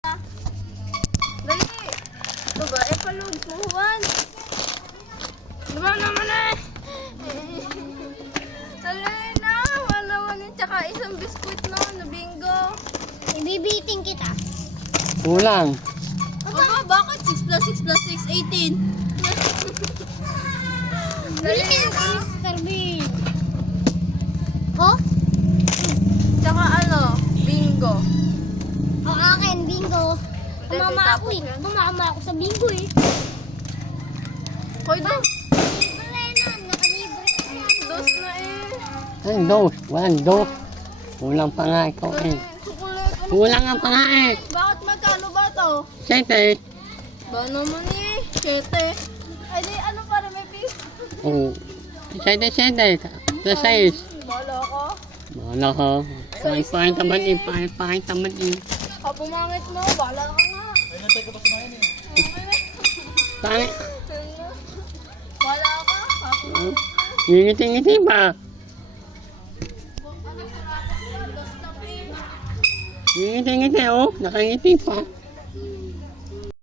Dali! Ito ba? Palog mo, Juan. Diba naman eh? Dali na! Wala naman yun. Tsaka isang biskuit na bingo. Ibibiting kita. Kulang. Aba, bakit? 6 plus 6 plus 6, 18. Dali! Mr. Bean. Ho? Tsaka ano? Bingo. Ang akin, bingo. Hindi, Kumama ako tapos eh. yan. Kumama ako sa bingo eh. Hoy, dos! Wala na, nakalibre ko na. Dos na eh. Ang dos. Walang dos. Kulang pa nga ikaw eh. Sukulit. Ano? Kulang nga pa nga eh. Bakit magkano ba to? Siyete. Ba naman eh? 7. Ay di, ano para may piso? Oh. Siyete. Sa sais. Bala ko. Wala ko. Pahit tamad eh. Pahit tamad eh. Kapumangit mo, bala ka nga. Ay, nantay ka pa sumahin eh. Pangit. Bala ka. Kapumangit. Ngingiti-ngiti ba? Ano sarap? Dos na pin. Ngingiti-ngiti oh. Nakangiti pa.